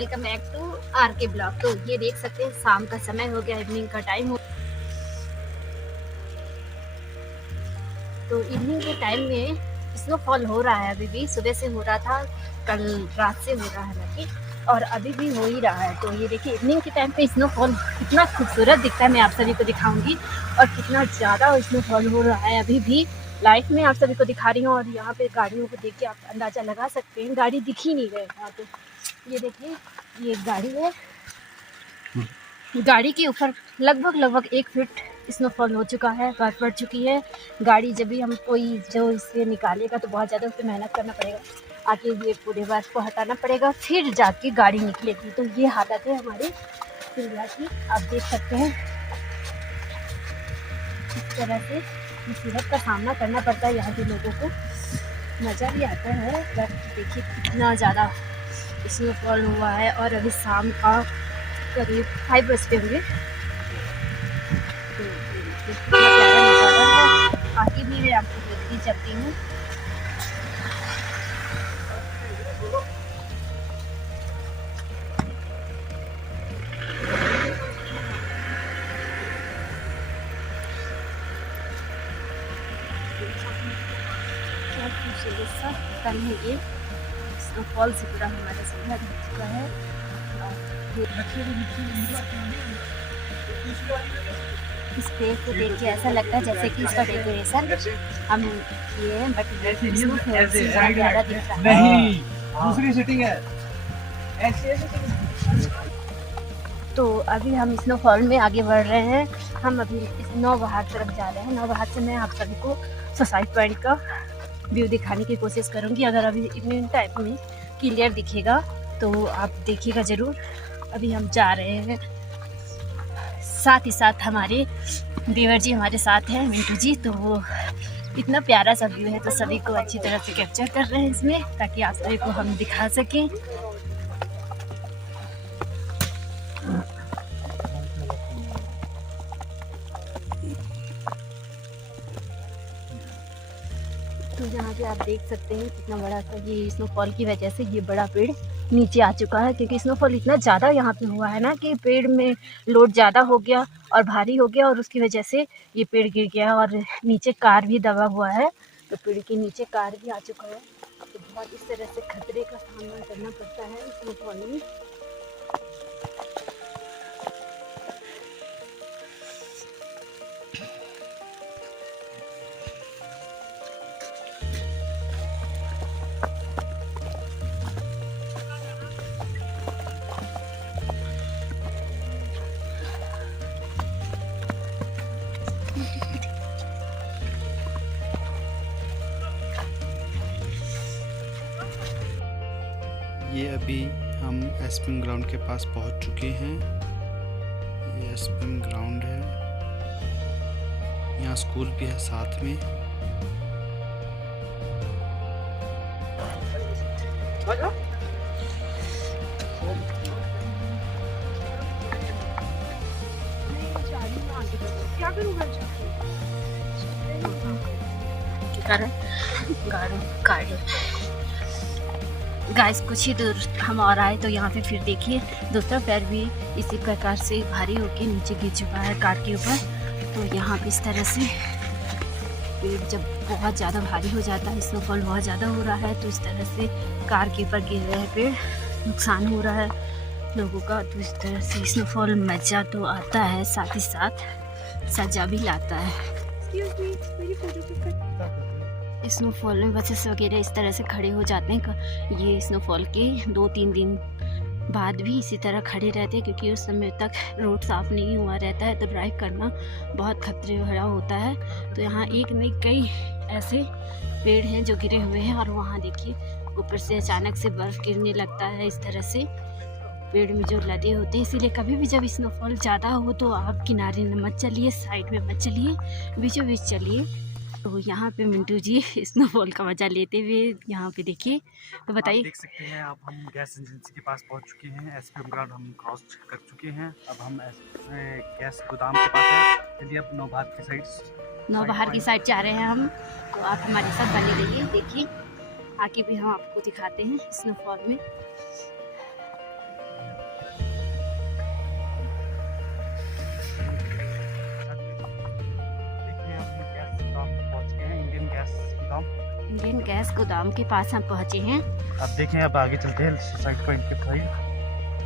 Welcome back to are के blog. तो ये देख सकते हैं शाम का समय हो गया, इवनिंग का टाइम हो। तो इवनिंग के टाइम में स्नोफॉल हो रहा है, अभी भी सुबह से हो रहा था, कल रात से हो रहा है बाकी, और अभी भी हो ही रहा है। तो ये देखिए इवनिंग के टाइम पे स्नोफॉल कितना खूबसूरत दिखता है, मैं आप सभी को दिखाऊंगी। और कितना ज़्यादा स्नोफॉल हो रहा है अभी भी, लाइव में आप सभी को दिखा रही हूँ। और यहाँ पे गाड़ियों को देख के आप अंदाज़ा लगा सकते हैं, गाड़ी दिख ही नहीं रहे यहाँ पे। ये देखिए ये एक गाड़ी है, गाड़ी के ऊपर लगभग 1 फीट स्नोफॉल हो चुका है, बर्फ पड़ चुकी है। गाड़ी जब भी हम कोई जो इसे निकालेगा तो बहुत ज़्यादा उस पर मेहनत करना पड़ेगा, आके ये पूरे बर्फ को हटाना पड़ेगा, फिर जाके गाड़ी निकलेगी। तो ये हालत है हमारे इंडिया की, आप देख सकते हैं इस तरह से मुसीबत का सामना करना पड़ता है यहाँ के लोगों को। मज़ा भी आता है, बट देखिए कितना ज़्यादा स्नोफॉल हुआ है। और अभी शाम का करीब 5 बजते होंगे। तो कितना प्यारा नज़ारा है, आगे भी मैं आपको देखती चलती हूँ। क्या खूबसूरत सा कल है ये, स्नोफॉल से पूरा हमारा शहर ढक चुका है। इस पेड़ को देख के ऐसा लगता है जैसे कि इसका डेकोरेशन हम किए हैं, बट स्नोफॉल से ज़्यादा प्यारा दिख रहा है। नहीं, दूसरी सिटिंग है, ऐसी तो अभी हम स्नोफॉल में आगे बढ़ रहे हैं। हम अभी इस नौबहार तरफ जा रहे हैं। नौबहार से मैं आप सभी को सुसाइड पॉइंट का व्यू दिखाने की कोशिश करूंगी। अगर अभी इवनिंग टाइम में क्लियर दिखेगा तो आप देखिएगा ज़रूर। अभी हम जा रहे हैं, साथ ही साथ हमारे देवर जी हमारे साथ हैं, मिंटू जी। तो वो इतना प्यारा सा व्यू है, तो सभी को अच्छी तरह से कैप्चर कर रहे हैं इसमें, ताकि आप सभी को हम दिखा सकें। तो यहाँ पे आप देख सकते हैं कितना बड़ा सा ये स्नोफॉल की वजह से ये बड़ा पेड़ नीचे आ चुका है, क्योंकि स्नोफॉल इतना ज़्यादा यहाँ पे हुआ है ना कि पेड़ में लोड ज़्यादा हो गया और भारी हो गया, और उसकी वजह से ये पेड़ गिर गया। और नीचे कार भी दबा हुआ है, तो पेड़ के नीचे कार भी आ चुका है। तो बहुत इस तरह से खतरे का सामना करना पड़ता है स्नोफॉल में। ये अभी हम एस्पिन ग्राउंड के पास पहुंच चुके हैं। ये एस्पिन ग्राउंड है, यहाँ स्कूल भी है साथ में। क्या करूँगा गाइस, कुछ ही दूर हम और आए तो यहाँ पे फिर देखिए दूसरा पैर भी इसी प्रकार से भारी होके नीचे गिर चुका है कार के ऊपर। तो यहाँ पे इस तरह से पेड़ जब बहुत ज़्यादा भारी हो जाता है, स्नोफॉल बहुत ज़्यादा हो रहा है, तो इस तरह से कार के ऊपर गिर रहे हैं पेड़, नुकसान हो रहा है लोगों का। तो इस तरह से स्नोफॉल मज़ा तो आता है, साथ ही साथ सजा भी लाता है। स्नोफॉल में बसेस वगैरह इस तरह से खड़े हो जाते हैं। ये स्नोफॉल के 2-3 दिन बाद भी इसी तरह खड़े रहते हैं, क्योंकि उस समय तक रोड साफ़ नहीं हुआ रहता है, तो ड्राइव करना बहुत खतरे भरा होता है। तो यहाँ एक नहीं कई ऐसे पेड़ हैं जो गिरे हुए हैं, और वहाँ देखिए ऊपर से अचानक से बर्फ़ गिरने लगता है इस तरह से पेड़ में जो लदे होते हैं। इसीलिए कभी भी जब स्नोफॉल ज़्यादा हो तो आप किनारे मत चलिए, साइड में मत चलिए, बीचों बीच चलिए। तो यहाँ पे मिंटू जी स्नोफॉल का मजा लेते हुए यहाँ पे देखिए। तो बताइए। देख सकते हैं, अब हम गैस एजेंसी के पास पहुंच चुके हैं। एसपीएम ग्राउंड हम क्रॉस कर चुके हैं। अब हम गैस गोदाम के पास है। चलिए अब नौबहार की साइड जा रहे हैं हम। तो आप हमारे साथ बने रहिए, देखिए आगे भी हम आपको दिखाते हैं स्नोफॉल में। गोदाम। इंडियन गैस गोदाम के पास हम पहुंचे हैं। अब देखें, अब आगे चलते हैं सुसाइड पॉइंट के साइड।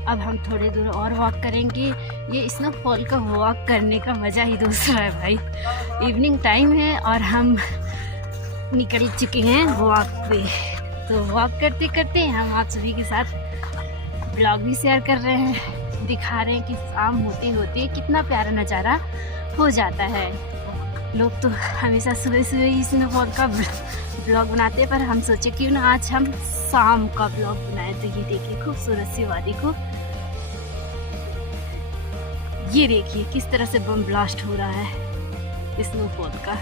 अब हम थोड़ी दूर और वॉक करेंगे। ये स्नोफॉल का वॉक करने का मज़ा ही दूसरा है भाई। इवनिंग टाइम है और हम निकल चुके हैं वॉक पे। तो वॉक करते करते हम आप सभी के साथ ब्लॉग भी शेयर कर रहे हैं, दिखा रहे हैं कि शाम होते होते कितना प्यारा नज़ारा हो जाता है। लोग तो हमेशा सुबह सुबह ही स्नोफॉल का ब्लॉग बनाते हैं, पर हम सोचे क्यों ना आज हम शाम का ब्लॉग बनाए। तो ये देखिए खूबसूरत सी वादी को, ये देखिए किस तरह से बम ब्लास्ट हो रहा है स्नोफॉल का।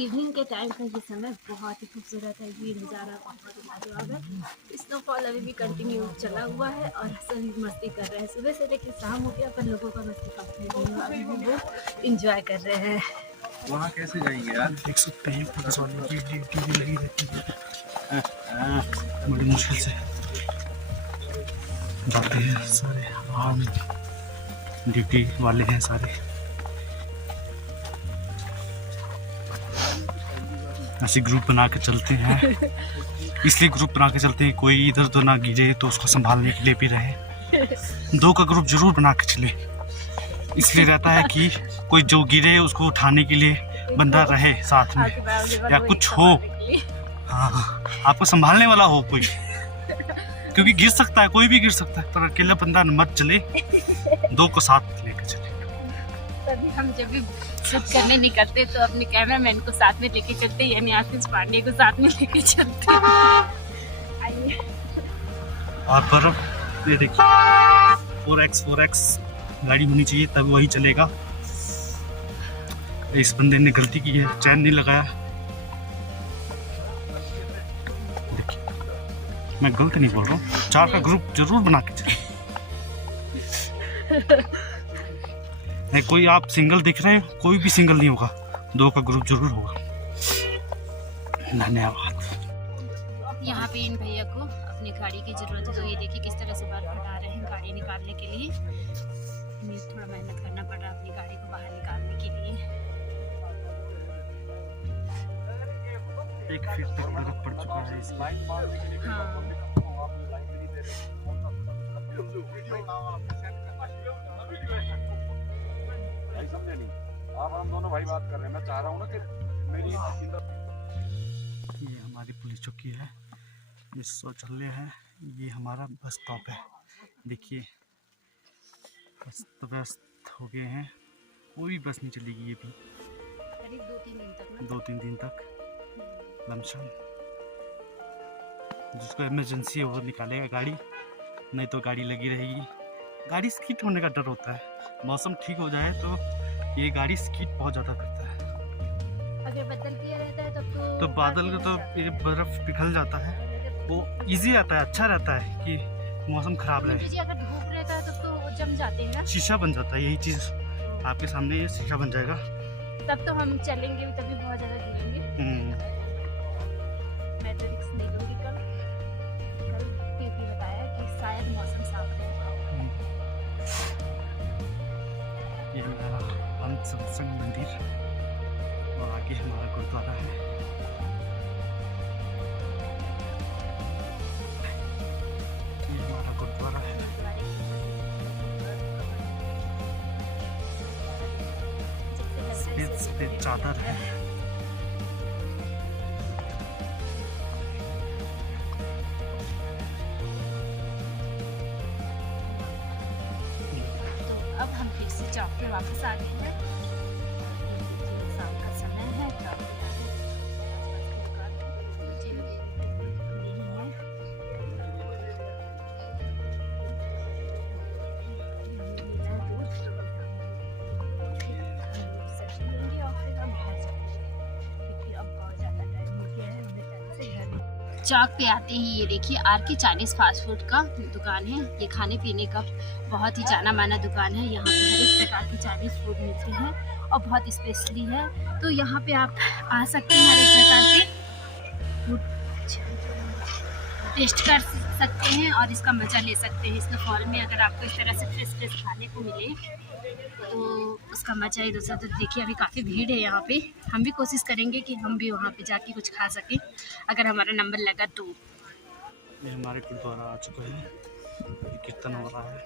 इवनिंग के टाइम का ये समय बहुत ही खूबसूरत है। ये नज़ारा बहुत ही लाजवाब है। स्नोफॉल अभी भी कंटिन्यू चला हुआ है और सभी मस्ती कर रहे हैं। सुबह से लेकर शाम हो गया पर लोगों का मस्ती कंप्लीट नहीं हुआ, अभी भी वो इंजॉय कर रहे हैं। वहाँ कैसे जाएंगे यार? देख सकते हैं पुलिस वालों की ड्यूटी लगी रहती है, बड़ी मुश्किल से जाते हैं सारे आर्म ड्यूटी वाले हैं सारे। ऐसे ग्रुप बना के चलते हैं, इसलिए ग्रुप बना के चलते हैं कोई इधर उधर ना गिरे तो उसको संभालने के लिए भी रहे। दो का ग्रुप जरूर बना के चले, इसलिए रहता है कि कोई जो गिरे उसको उठाने के लिए बंदा रहे साथ में, या कुछ हो, हाँ आपको संभालने वाला हो कोई, क्योंकि गिर सकता है, कोई भी गिर सकता है, पर अकेला बंदा मत चले, दो को साथ लेकर चले। तभी हम जब भी शूट करने निकलते तो अपने कैमरामैन को साथ में लेके चलते, यानी आशीष पांडे को साथ में लेके चलते। आइए। और बर्फ ये देखिए 4x गाड़ी होनी चाहिए तब वही चलेगा। इस बंदे ने गलती की है, चैन नहीं लगाया। देखिए मैं गलत नहीं बोल रहा हूँ, 4 का ग्रुप जरूर बना के चले। नहीं कोई आप सिंगल दिख रहे हैं, कोई भी सिंगल नहीं होगा, 2 का ग्रुप जरूर होगा। धन्यवाद। यहाँ पे इन भैया को अपनी गाड़ी की जरूरत है, तो ये देखिए किस तरह से बाहर हटा रहे हैं गाड़ी निकालने के लिए। इन्हें थोड़ा मेहनत करना पड़ रहा है अपनी गाड़ी को बाहर निकालने के लिए। 1 फीट तक बर्फ पड़ चुका है इसमें। हाँ समझे नहीं, अब हम दोनों भाई बात कर रहे हैं। मैं चाह रहा हूँ ना कि मेरी ये हमारी पुलिस चौकी है, ये शौचालय है, ये हमारा बस स्टॉप है। देखिए अस्त व्यस्त हो गए हैं, कोई बस नहीं चलेगी ये भी करीब 2-3 दिन तक ना। 2-3 दिन तक लमसम। जिसको इमरजेंसी है वो निकालेगा गाड़ी, नहीं तो गाड़ी लगी रहेगी। गाड़ी स्किड होने का डर होता है, मौसम ठीक हो जाए तो ये गाड़ी स्किड बहुत ज़्यादा करता है। अगर बादल किया रहता है तब तो बादल का तो ये बर्फ पिघल जाता है, वो इजी आता है, अच्छा रहता है कि मौसम खराब रहे। अगर धूप रहता है तब तो वो जम जाते हैं ना, शीशा बन जाता है, यही चीज़ आपके सामने ये शीशा बन जाएगा। तब तो हम चलेंगे भी तभी बहुत ज़्यादा गिरेंगे। मैं तो रिस्क नहीं लूँगी। कल क्योंकि बताया कि शायद मौसम साफ है। ये हमारा अंत सत्संग मंदिर और आगे हमारा गुरुद्वारा है। ये हमारा गुरुद्वारा है। सफेद चादर है। तो अब हम फिर से चौक पे वापस आ गए हैं। शाम का समय है, चौक पे आ गए। चौक पे आते ही ये देखिए आर के चाइनीज़ फास्ट फूड का दुकान है। ये खाने पीने का बहुत ही जाना माना दुकान है। यहाँ पे हर एक प्रकार की चाइनीज़ फूड मिलती है और बहुत स्पेशली है। तो यहाँ पे आप आ सकते हैं, हर एक प्रकार के फूड टेस्ट कर सकते हैं और इसका मज़ा ले सकते हैं। स्नोफॉल में अगर आपको इस तरह से फ्रेश फ्रेश खाने को मिले तो उसका मज़ा ही दूसरा। तो देखिए अभी काफ़ी भीड़ है यहाँ पे। हम भी कोशिश करेंगे कि हम भी वहाँ पे जाके कुछ खा सकें अगर हमारा नंबर लगा तो। ये हमारे गुरुद्वारा आ चुका है, कीर्तन हो रहा है।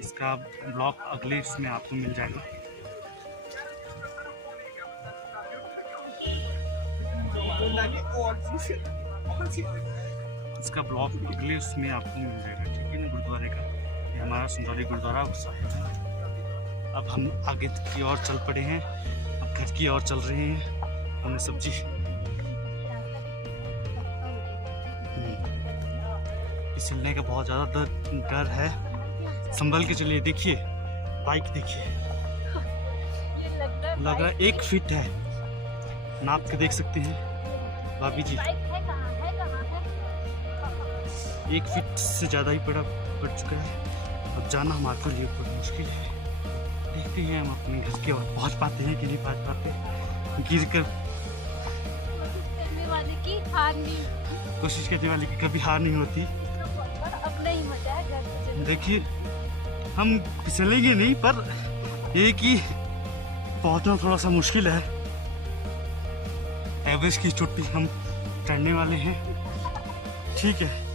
इसका ब्लॉग अगले इसमें आपको मिल जाएगा। इसका ब्लॉग अगले उसमें आपको मिल जाएगा, ठीक है ना। गुरुद्वारे का ये हमारा संजौली गुरुद्वारा साहिब है। अब हम आगे की ओर चल पड़े हैं, अब घर की ओर चल रहे हैं। हमें सब्जी फिसलने का बहुत ज़्यादा डर है। संभल के चलिए। देखिए बाइक देखिए, लग रहा है 1 फीट है, नाप के देख सकते हैं भाभी जी। 1 फीट से ज़्यादा ही पड़ चुका है। अब जाना हमारे लिए बहुत मुश्किल है। देखते हैं हम अपने घर की ओर पहुँच पाते हैं कि नहीं पहुँच पाते। गिर कर कोशिश करने वाले की कभी हार नहीं होती। देखिए हम फिसलेंगे नहीं, पर ये कि पहुंचना थोड़ा सा मुश्किल है। एवरेस्ट की चोटी हम चढ़ने वाले हैं, ठीक है।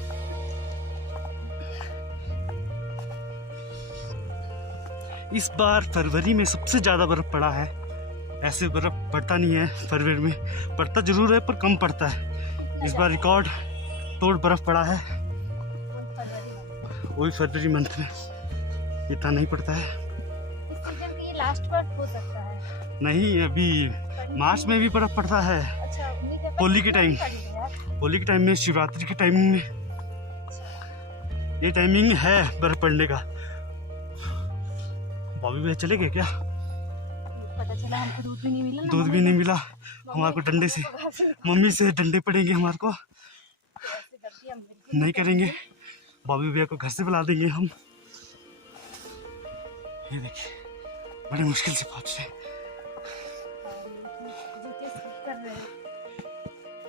इस बार फरवरी में सबसे ज़्यादा बर्फ़ पड़ा है। ऐसे बर्फ़ पड़ता नहीं है फरवरी में, पड़ता ज़रूर है पर कम पड़ता है। इस बार रिकॉर्ड तोड़ बर्फ़ पड़ा है। वही फरवरी मंथ में इतना नहीं पड़ता है। इस सीजन की ये लास्ट बर्फ हो सकता है। नहीं, अभी मार्च में भी बर्फ़ पड़ता है। अच्छा, होली के टाइम, होली के टाइम में, शिवरात्रि के टाइम में ये टाइमिंग है बर्फ़ पड़ने का। बॉबी भैया चले गए क्या? पता चला हमको दूध भी नहीं मिला। दूध भी नहीं मिला हमारे को। डंडे से, मम्मी से डंडे पड़ेंगे हमारे को। नहीं करेंगे, बॉबी भैया को घर से बुला देंगे हम। ये देखिए बड़ी मुश्किल से पहुंच रहे,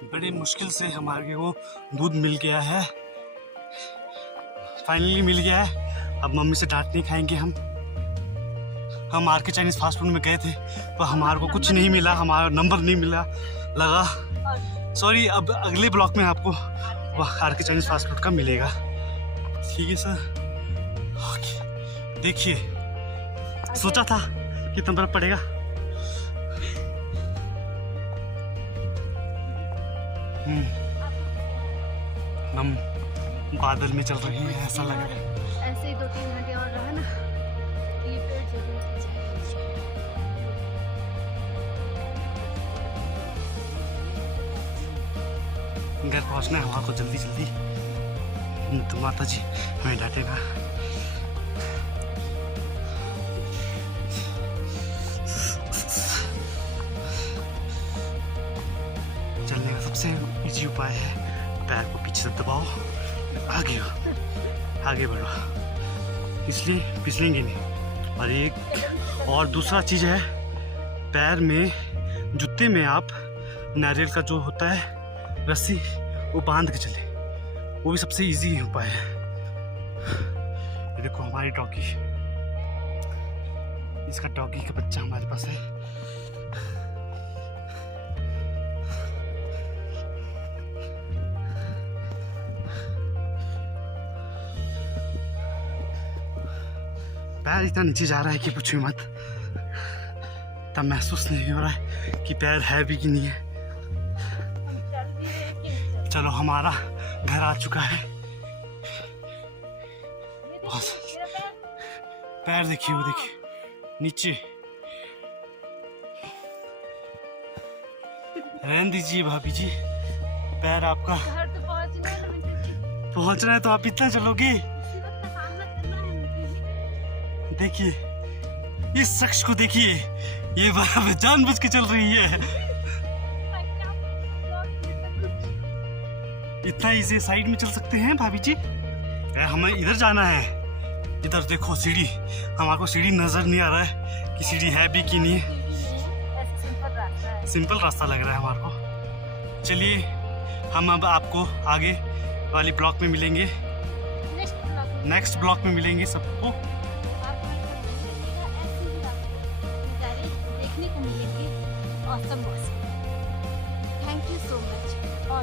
बड़ी मुश्किल से हमारे को दूध मिल गया है, फाइनली मिल गया है। अब मम्मी से डांट नहीं खाएंगे हम आर के चाइनीज़ फास्ट फूड में गए थे पर हमारे को कुछ नहीं मिला, हमारा नंबर नहीं मिला लगा। सॉरी, अब अगले ब्लॉक में आपको आर के चाइनीज़ फास्ट फूड का मिलेगा, ठीक है सर। देखिए सोचा था कितना बर्फ पड़ेगा। हम बादल में चल रहे हैं, ऐसा लग रहा है। ऐसे ही 2-3 घंटे और रहा ना, ये पेड़ जरूर घर पहुंचना है हमारे को जल्दी जल्दी, तो माता जी हमें डांटेगा। चलने का सबसे इजी उपाय है पैर को पीछे से दबाओ, आगे बढ़ो, इसलिए फिसलेंगे नहीं। और एक और दूसरा चीज़ है, पैर में, जूते में आप नारियल का जो होता है रस्सी वो बांध के चले, वो भी सबसे इजी उपाय है। ये देखो हमारी डॉगी, इसका डॉगी का बच्चा हमारे पास है। पैर इतना नीचे जा रहा है कि पूछो मत। तब महसूस नहीं हो रहा है कि पैर है भी कि नहीं है। चलो हमारा घर आ चुका है। पैर देखिए, वो देखिए नीचे। रहने दीजिए भाभी जी, पैर आपका घर तो पहुंच रहा है तो आप इतना चलोगे। देखिए इस शख्स को देखिए, ये जानबूझ के चल रही है। इतना इसे साइड में चल सकते हैं भाभी जी? हमें इधर जाना है। इधर देखो सीढ़ी, हमारे को सीढ़ी नजर नहीं आ रहा है कि सीढ़ी है भी कि नहीं है। सिंपल रास्ता लग रहा है हमारे को। चलिए हम अब आपको आगे वाली ब्लॉक में मिलेंगे, नेक्स्ट ब्लॉक में मिलेंगे सबको। देखने को मिलेगी। ऑसम मौसम। Thank you so much. और